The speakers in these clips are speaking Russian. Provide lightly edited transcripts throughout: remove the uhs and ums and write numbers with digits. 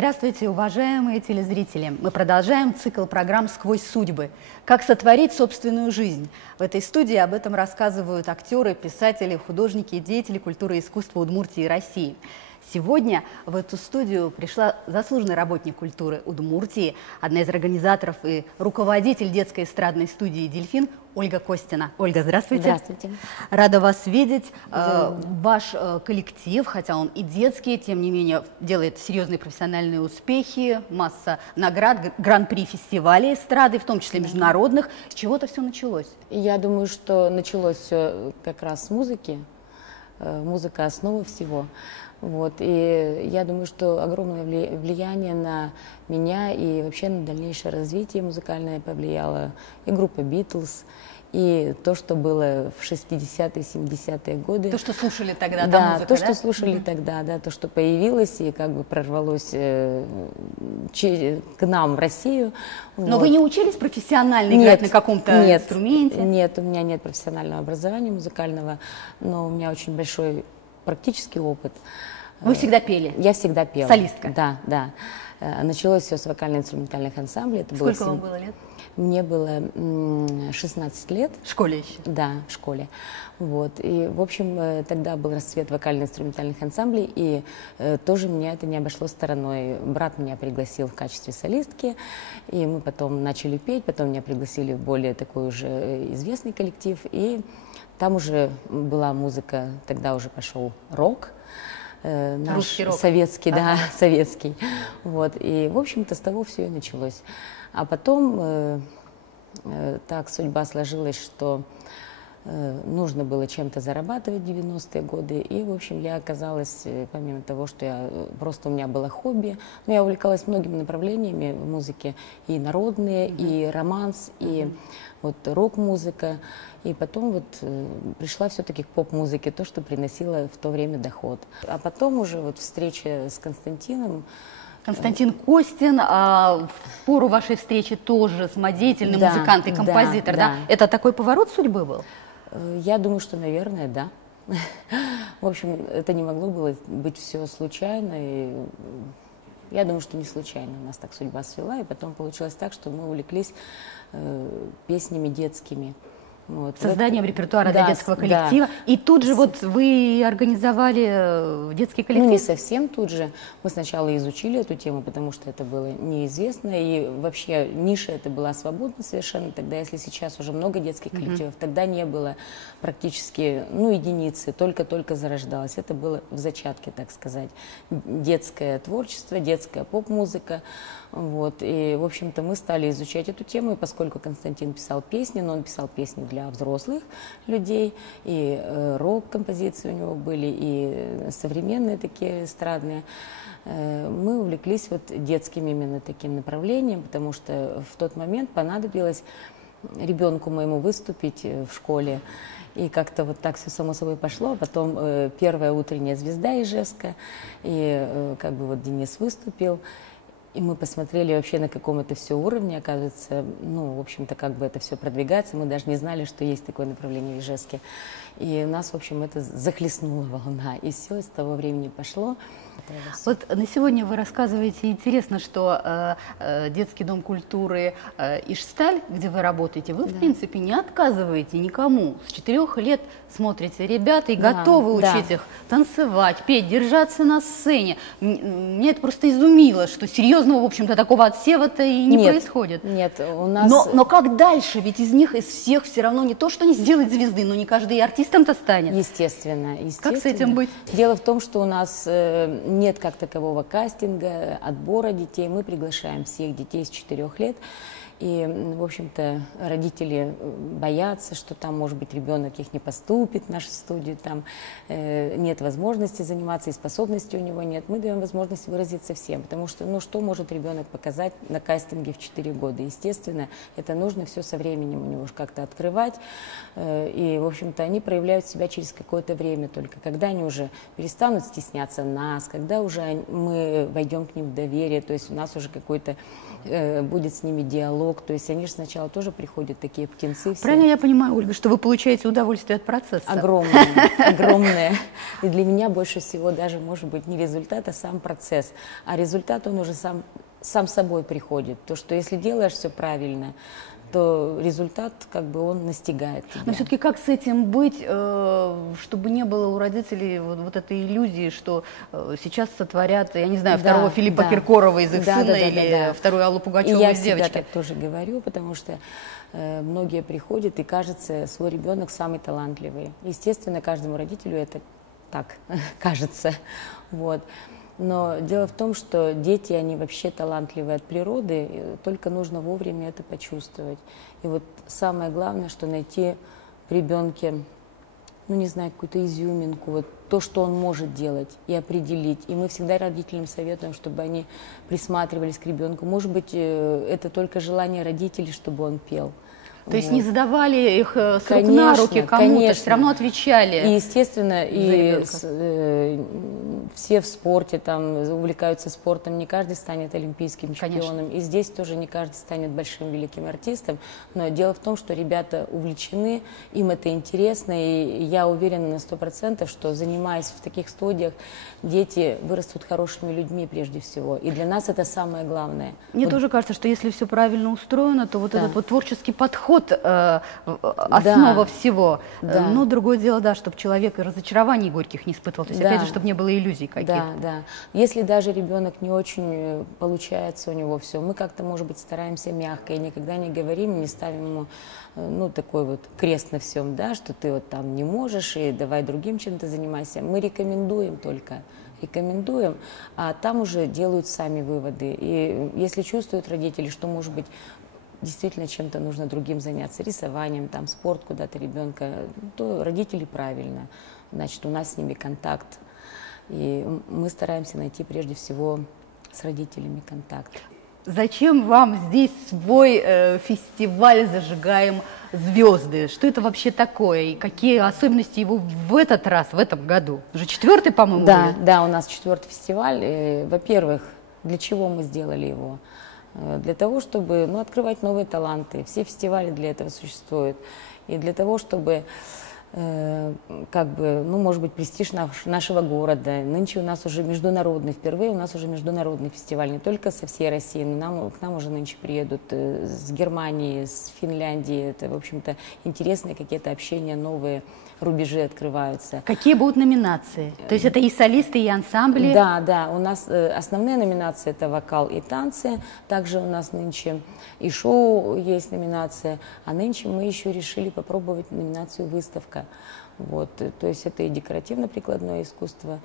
Здравствуйте, уважаемые телезрители! Мы продолжаем цикл программ «Сквозь судьбы». Как сотворить собственную жизнь. В этой студии об этом рассказывают актеры, писатели, художники и деятели культуры и искусства Удмуртии и России. Сегодня в эту студию пришла заслуженный работник культуры Удмуртии, одна из организаторов и руководитель детской эстрадной студии «Дельфин» Ольга Костина. Ольга, здравствуйте. Здравствуйте. Рада вас видеть. Ваш коллектив, хотя он и детский, тем не менее делает серьезные профессиональные успехи, масса наград, гран-при фестивалей эстрады, в том числе международных. С чего-то все началось? Я думаю, что началось все как раз с музыки. Музыка – основа всего. Вот. И я думаю, что огромное влияние на меня и вообще на дальнейшее развитие музыкальное повлияла и группа «Битлз», и то, что было в 60-е, 70-е годы. То, что слушали тогда, да, музыка, то, что слушали тогда, да, то, что появилось и как бы прорвалось к нам в Россию. Но вы не учились профессионально играть на каком-то инструменте? Нет, у меня нет профессионального образования музыкального, но у меня очень большой практический опыт. Вы всегда пели? Я всегда пела. Солистка? Да, да. Началось все с вокально-инструментальных ансамблей. Это Сколько вам было лет? Мне было 16 лет. В школе еще? Да, в школе. Вот. И, в общем, тогда был расцвет вокально-инструментальных ансамблей, и тоже меня это не обошло стороной. Брат меня пригласил в качестве солистки, и мы потом начали петь, потом меня пригласили в более такой уже известный коллектив, и там уже была музыка, тогда уже пошел рок. Наш рок. Советский, да, советский. Вот. И, в общем-то, с того все и началось. А потом так судьба сложилась, что нужно было чем-то зарабатывать в 90-е годы. И, в общем, я оказалась, помимо того, что у меня было хобби, но я увлекалась многими направлениями в музыке. И народные, и романс, и вот рок-музыка. И потом вот пришла все-таки к поп-музыке, то, что приносило в то время доход. А потом уже вот встреча с Константином. Константин Костин, в пору вашей встречи тоже самодеятельный музыкант и композитор, да? Это такой поворот судьбы был? Я думаю, что, наверное, да. В общем, это не могло было быть все случайно. И я думаю, что не случайно нас так судьба свела. И потом получилось так, что мы увлеклись песнями детскими. Вот. Созданием репертуара для детского коллектива. Да. И тут же вот вы организовали детский коллектив? Ну, не совсем тут же. Мы сначала изучили эту тему, потому что это было неизвестно. И вообще ниша это была свободна совершенно. Тогда, если сейчас уже много детских коллективов, тогда не было практически, единицы. Только-только зарождалось. Это было в зачатке, так сказать. Детское творчество, детская поп-музыка. Вот. И, в общем-то, мы стали изучать эту тему. И поскольку Константин писал песни, но он писал песни для взрослых людей, и рок-композиции у него были, и современные такие эстрадные. Мы увлеклись вот детским именно таким направлением, потому что в тот момент понадобилось ребенку моему выступить в школе. И как-то вот так все само собой пошло. А потом первая утренняя звезда Ижевска, и как бы вот Денис выступил. И мы посмотрели вообще, на каком это все уровне, оказывается, в общем-то, как бы это все продвигается. Мы даже не знали, что есть такое направление в Ижевске. И нас, в общем, это захлестнула волна. И все с того времени пошло. Вот на сегодня вы рассказываете, интересно, что детский дом культуры Ижсталь, где вы работаете, вы, в принципе, не отказываете никому. С 4 лет смотрите ребята и готовы учить их танцевать, петь, держаться на сцене. Меня это просто изумило, что серьезного, в общем-то, такого отсева-то и не происходит. Нет, у нас... Но как дальше? Ведь из них, из всех, все равно не то, что не сделать звезды, но не каждый и артистом-то станет. Естественно. Как с этим быть? Дело в том, что у нас нет как такового кастинга, отбора детей. Мы приглашаем всех детей с 4 лет. И, в общем-то, родители боятся, что там, может быть, ребенок их не поступит в нашу студию, там нет возможности заниматься, и способности у него нет. Мы даем возможность выразиться всем, потому что, что может ребенок показать на кастинге в 4 года? Естественно, это нужно все со временем у него как-то открывать. И, в общем-то, они проявляют себя через какое-то время только, когда они уже перестанут стесняться нас, когда уже мы войдем к ним в доверие, то есть у нас уже какой-то будет с ними диалог. потолок. То есть они же сначала тоже приходят, такие птенцы все. Правильно я понимаю, Ольга, что вы получаете удовольствие от процесса? Огромное, огромное. И для меня больше всего даже, может быть, не результат, а сам процесс. А результат, он уже сам собой приходит. То, что если делаешь все правильно, то результат, как бы, он настигает тебя. Но все-таки как с этим быть, чтобы не было у родителей вот этой иллюзии, что сейчас сотворят, я не знаю, второго Филиппа Киркорова из их сына или вторую Аллу Пугачеву из девочки? Я всегда так тоже говорю, потому что многие приходят, и кажется, свой ребенок самый талантливый. Естественно, каждому родителю это так кажется. Вот. Но дело в том, что дети, они вообще талантливые от природы, только нужно вовремя это почувствовать. И вот самое главное, что найти в ребенке, ну не знаю, какую-то изюминку, вот то, что он может делать, и определить. И мы всегда родителям советуем, чтобы они присматривались к ребенку. Может быть, это только желание родителей, чтобы он пел. То есть не задавали их с рук на руки кому-то, все равно отвечали. И, естественно, все в спорте, там, увлекаются спортом, не каждый станет олимпийским чемпионом. Конечно. И здесь тоже не каждый станет большим великим артистом. Но дело в том, что ребята увлечены, им это интересно, и я уверена на 100%, что, занимаясь в таких студиях, дети вырастут хорошими людьми прежде всего. И для нас это самое главное. Мне тоже кажется, что если все правильно устроено, то вот этот вот творческий подход основа всего. Но другое дело, да, чтобы человек и разочарований горьких не испытывал. То есть, опять же, чтобы не было иллюзий каких-то. Да. Если даже ребенок не очень получается у него все, мы как-то, может быть, стараемся мягко и никогда не говорим, не ставим ему, ну, такой вот крест на всем, да, что ты вот там не можешь, и давай другим чем-то занимайся. Мы рекомендуем только. Рекомендуем, а там уже делают сами выводы. И если чувствуют родители, что, может быть, действительно чем-то нужно другим заняться, рисованием, там, спорт куда-то ребенка, то родители правильно. Значит, у нас с ними контакт. И мы стараемся найти прежде всего с родителями контакт. Зачем вам здесь свой фестиваль «Зажигаем звезды»? Что это вообще такое? И какие особенности его в этот раз, в этом году? Уже 4-й, по-моему, будет? Да, у нас 4-й фестиваль. Во-первых, для чего мы сделали его? Для того, чтобы, ну, открывать новые таланты. Все фестивали для этого существуют. И для того, чтобы, как бы, ну, может быть, престиж нашего города. Нынче у нас уже международный, впервые у нас уже международный фестиваль, не только со всей России, но к нам уже нынче приедут с Германии, с Финляндии. Это, в общем-то, интересные какие-то общения, новые рубежи открываются. Какие будут номинации? То есть это и солисты, и ансамбли? Да, у нас основные номинации — это вокал и танцы. Также у нас нынче и шоу есть номинация. А нынче мы еще решили попробовать номинацию «Выставка». Вот, то есть это и декоративно-прикладное искусство,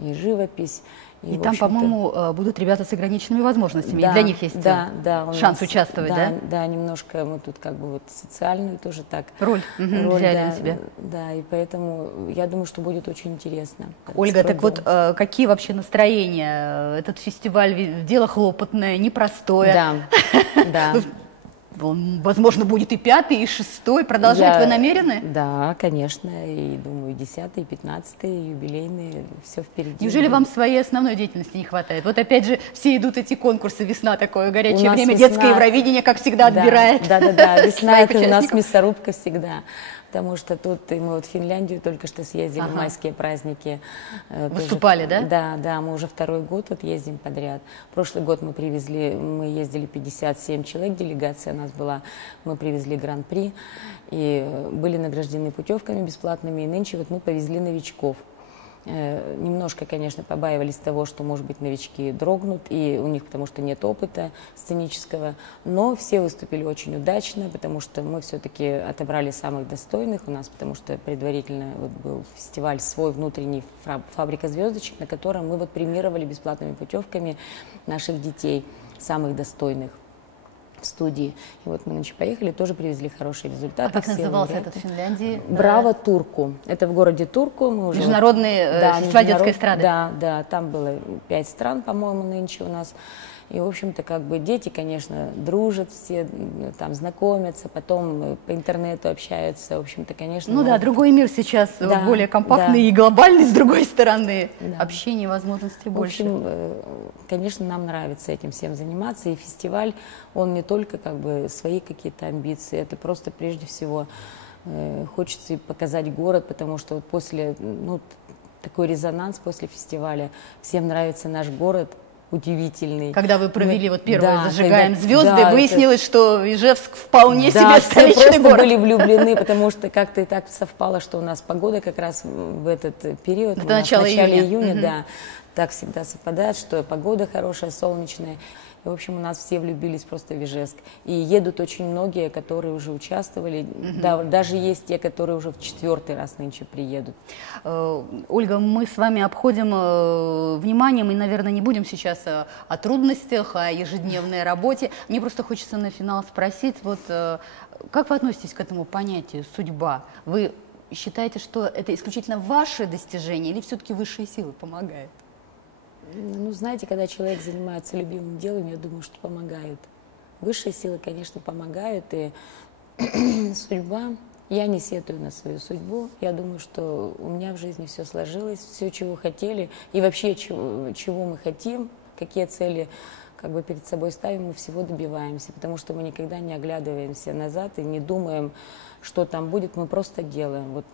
и живопись. И там, по-моему, будут ребята с ограниченными возможностями. И для них есть шанс участвовать, да? Да, немножко мы тут как бы вот социальную тоже так. Роль взяли на себя. Да, и поэтому я думаю, что будет очень интересно. Ольга, так вот, какие вообще настроения? Этот фестиваль, дело хлопотное, непростое. Да. Возможно, будет и 5-й, и 6-й. Продолжать вы намерены? Да, конечно. И, думаю, 10-й, 15-й, юбилейные, все впереди. Неужели вам своей основной деятельности не хватает? Вот опять же, все идут эти конкурсы, весна такое горячее время, детское Евровидение, как всегда, отбирает. Да, весна — это у нас мясорубка всегда. Потому что тут мы вот в Финляндию только что съездили в майские праздники. Выступали, да? Да, мы уже 2-й год вот ездим подряд. Прошлый год мы ездили 57 человек, делегация у нас была, мы привезли гран-при и были награждены путевками бесплатными. И нынче вот мы повезли новичков. Немножко, конечно, побаивались того, что, может быть, новички дрогнут, и у них, потому что нет опыта сценического, но все выступили очень удачно, потому что мы все-таки отобрали самых достойных у нас, потому что предварительно вот был фестиваль свой внутренний, «Фабрика звездочек», на котором мы вот премировали бесплатными путевками наших детей, самых достойных в студии. И вот мы нынче поехали, тоже привезли хорошие результаты. А как назывался этот в Финляндии? «Браво, Турку». Это в городе Турку. Мы уже международный фестиваль детской эстрады. Да, там было 5 стран, по-моему, нынче у нас. И, в общем-то, как бы дети, конечно, дружат все, там, знакомятся, потом по интернету общаются, в общем-то, конечно. Ну да, другой мир сейчас Да, более компактный да. и глобальный, с другой стороны. Да. Общение, возможностей В больше. общем, конечно, нам нравится этим всем заниматься, и фестиваль, он не только как бы свои какие-то амбиции, это просто прежде всего хочется и показать город, потому что вот после, ну, такой резонанс после фестиваля, всем нравится наш город, удивительный. Когда вы провели вот первое Да, «Зажигаем когда- звезды», да, выяснилось, что Ижевск вполне да, себе все столичный просто город. были влюблены, потому что как-то и так совпало, что у нас погода как раз в этот период, Это у нас начало в начале июня. июня, да, так всегда совпадает, что погода хорошая, солнечная. И, в общем, у нас все влюбились просто в Ижевск. И едут очень многие, которые уже участвовали. Да, даже есть те, которые уже в 4-й раз нынче приедут. Ольга, мы с вами обходим вниманием и, наверное, не будем сейчас о трудностях, о ежедневной работе. Мне просто хочется на финал спросить, вот как вы относитесь к этому понятию «судьба»? Вы считаете, что это исключительно ваши достижения или все-таки высшие силы помогают? Ну, знаете, когда человек занимается любимым делом, я думаю, что помогают. Высшие силы, конечно, помогают, и судьба, я не сетую на свою судьбу. Я думаю, что у меня в жизни все сложилось, все, чего хотели, и вообще, чего мы хотим, какие цели как бы перед собой ставим, мы всего добиваемся, потому что мы никогда не оглядываемся назад и не думаем, что там будет, мы просто делаем. Вот.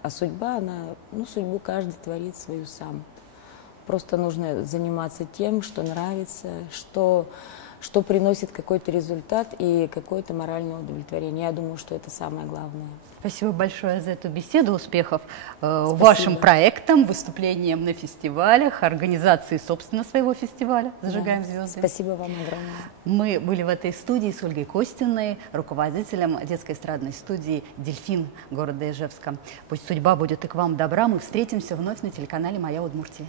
А судьба, она, ну, судьбу каждый творит свою сам. Просто нужно заниматься тем, что нравится, что приносит какой-то результат и какое-то моральное удовлетворение. Я думаю, что это самое главное. Спасибо большое за эту беседу. Успехов вашим проектам, выступлениям на фестивалях, организации, собственно, своего фестиваля «Зажигаем звезды». Спасибо вам огромное. Мы были в этой студии с Ольгой Костиной, руководителем детской эстрадной студии «Дельфин» города Ижевска. Пусть судьба будет и к вам добра. Мы встретимся вновь на телеканале «Моя Удмуртия».